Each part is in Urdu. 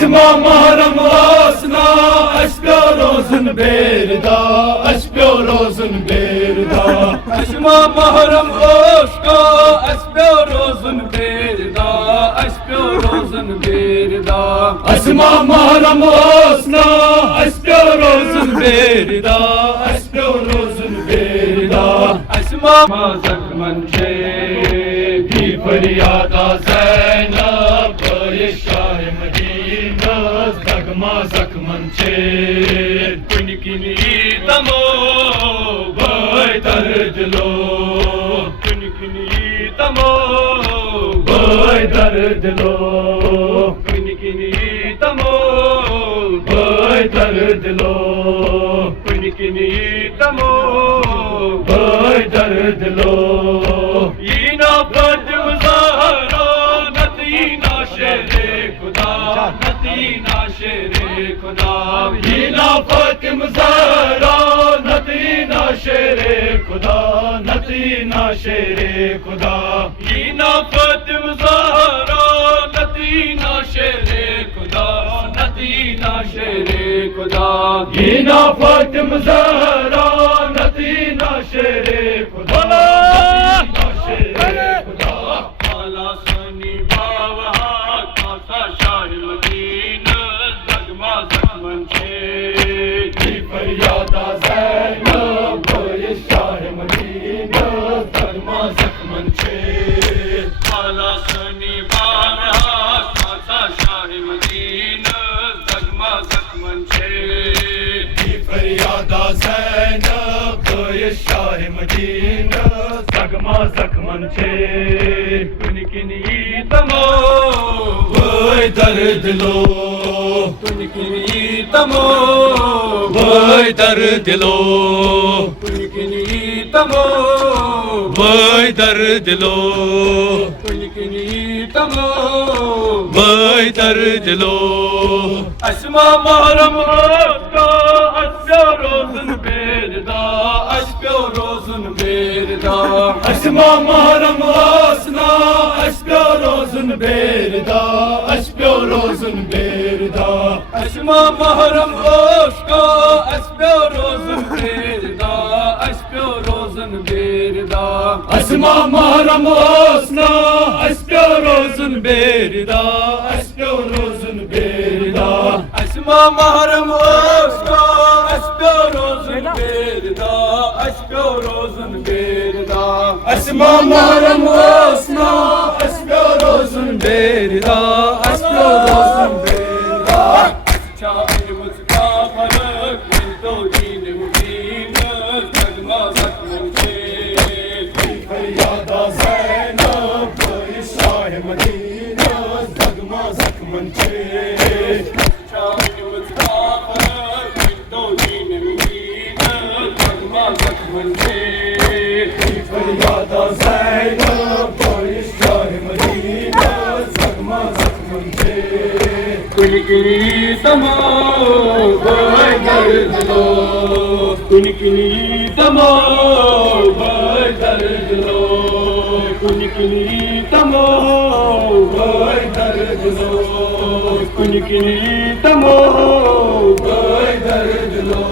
اسما محرم آسنا اشپیو روزن بیردا اشپیو روزن بیردا اسما محرم آسنا اشپیو روزن بیردا اشپیو روزن بیردا اسما محرم آسنا اشپیو روزن بیردا اشپیو روزن بیردا اسما زخمن چه دی فریادا زینب شاہ مدینہ زخما زخمن چه کنکنی تمو بای درد لو کنکنی تمو بای درد لو کنکنی تمو بای درد لو کنکنی تمو بای درد لو یہ نا فاطم زہرا نتینا شیر خدا نتینا شیر خدا یہ نا فاطم زہرا نتینا شیر خدا نتینا شیر خدا یہ نا فاطم زہرا نتینا شیر خدا نتینا شیر خدا یہ نا فاطم زہرا نتینا شیر خدا نتینا شیر خدا کالا سنی باوا کاسا شاہ مدینہ زخما زخمن چه دی فریادا زینب بای شاہ مدینہ زخما زخمن چه کالا سنی باوا کاسا شاہ مدینہ زخما زخمن چه دی فریادا زینب بای شاہ مدینہ زخما زخمن چه کنکنی تمو بای درد لو کنکنی تمو بای درد لو کنکنی تمو بای درد لو کنکنی تمو بای درد لو اسما محرم آسنا اشپیو روزن بیردا اشپیو روزن بیردا اسما محرم آسنا اشپیو روزن بیردا اشپیو روزن بیردا اسما محرم آسنا اشپیو روزن بیردا اشپیو روزن بیردا اسما محرم آسنا اشپیو روزن بیردا اشپیو روزن بیردا اسما محرم آسنا اشپیو روزن بیردا اشپیو روزن بیردا اسما محرم آسنا اشپیو روزن بیردا اشپیو روزن بیردا چاہے مجھکا خلق من تو دین مبین زخما زخمن چه دی فریادا زینب بای شاہ مدینہ زخما زخمن چه چاہے مجھکا خلق من تو دین مبین زخما زخمن چه دی فریادا زینب بای شاہ مدینہ زخما زخمن چه کنکنی تمو بای درد لو کنکنی تمو بای درد لو کنکنی تمو بای درد لو کنکنی تمو بای درد لو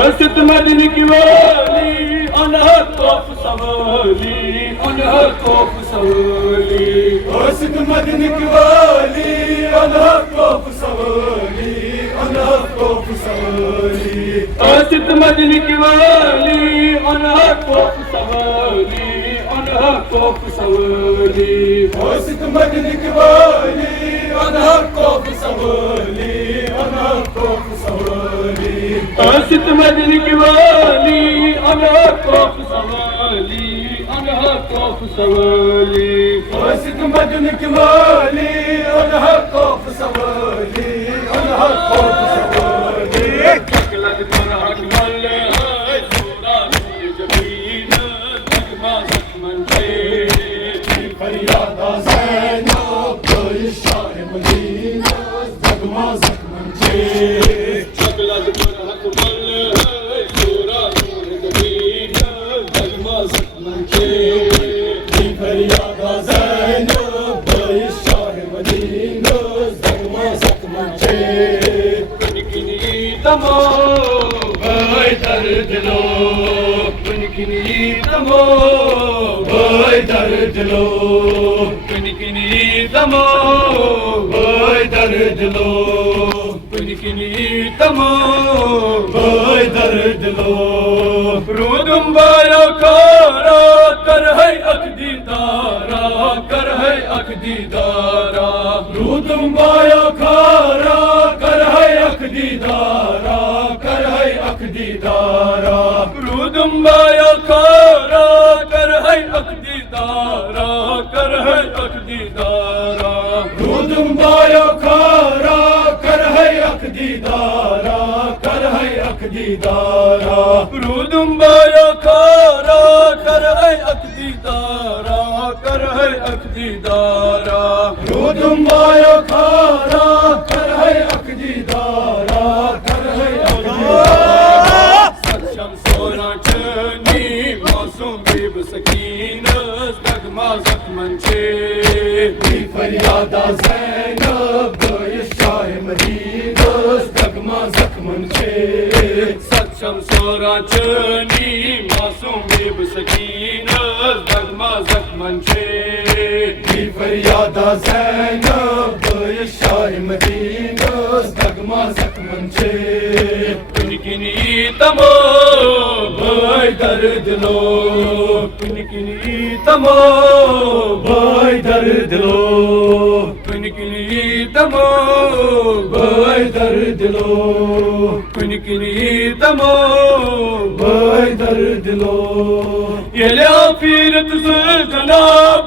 اسد مدنی کی والی انہا خوف سوالی انہا خوف سوالی اسد مدنی کی والی انہا خوف سوالی انہا خوف سوالی اسد مدنی کی والی انہا خوف سوالی انہا خوف سوالی اسد مدنی کی والی انہا خوف سوالی انہا خوف سوالی اسد مدنی کی والی انہا خوف سوالی انہا خوف سوالی اسد مدنی کی والی انہا خوف سوالی انہا خوف سوالی اکلت پر اکمل ہے سورا نور جبین زخما زخمن چه دی فریادا زینب بای شاہ مدینہ زخما زخمن چه اکلت پر اکمل ہے سورا نور جبین زخما زخمن چه دی فریادا زینب بای شاہ مدینہ زخما زخمن زخمن چه کنکنی تمو وای درد لو کنکنی تمو وای درد لو کنکنی تمو وای درد لو کنکنی تمو وای درد لو رودم بایا کارا کر ہے اکدی دارا کر ہے اکدی دارا رودم بایا کارا کر ہے اکدی دارا کر ہے اکدی دارا رودم بایا کارا کر ہے اکدی دارا کر ہے اکدی دارا رودم بایا کارا کر ہے اکدی دارا کر ہے اکدی دارا رودم بایا کارا کر ہے اکدی دارا کر ہے اکدی دارا رودم بایا کارا کر ہے اکدی دارا کر ہے اکدی دارا سچم سونا چنی موسم بیب سکینس دگما زخمن چه بی فریادا زینب گویش شاہ مدینس دگما زخمن چه سچم سورا چنی موسم بیب سکینس دگما زخمن چه بی فریادا زینب گویش شاہ مدینس دگما زخمن چه کنکنی تمو وای درد لو کنکنی تمو وای درد لو کنکنی تمو وای درد لو کنکنی تمو وای درد لو یلی آفیرت زلجنا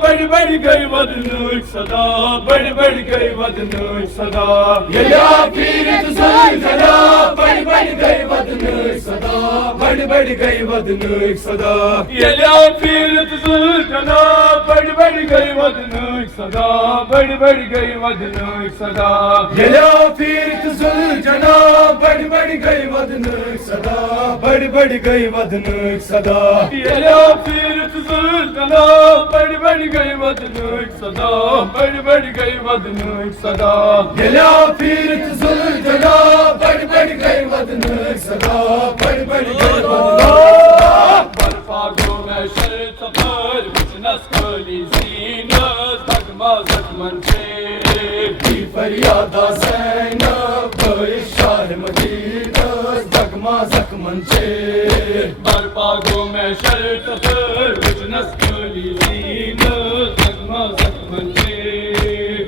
بڑ بڑ گئی ودنوک صدا بڑ بڑ گئی ودنوک صدا یلی آفیرت زلجنا بڑ بڑ گئی ودنوک صدا بڑ بڑ گئی ودنوک صدا یلی آفیرت زلجنا بڑ بڑ گئی ودنوک صدا بڑ بڑ گئی ودنوک صدا یلی آفیرت زلجنا بڑ بڑ گئی ودنوک صدا بڑ بڑ گئی ودنوک صدا یلی آفیرت زلجنا بڑ بڑ گئی ودنوک صدا بڑ بڑ گئی ودنوک صدا یلی آفیرت زلجنا بڑ بڑ گئی ودنوک صدا بڑ بڑ گئی ودنوک صدا برفاگو میں شر سفر بچنس کلی زینس دگما زخمن چه بی فریادا زینب گویش شاہ مدینس دگما زخمن چه برفاگو میں شر سفر بچنس کلی زینس دگما زخمن چه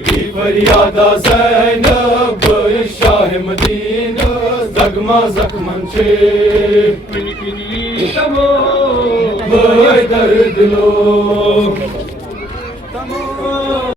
بی فریادا زینب گویش شاہ مدینس دگما زخمن چه کنکنی تمو وای درد لو تمو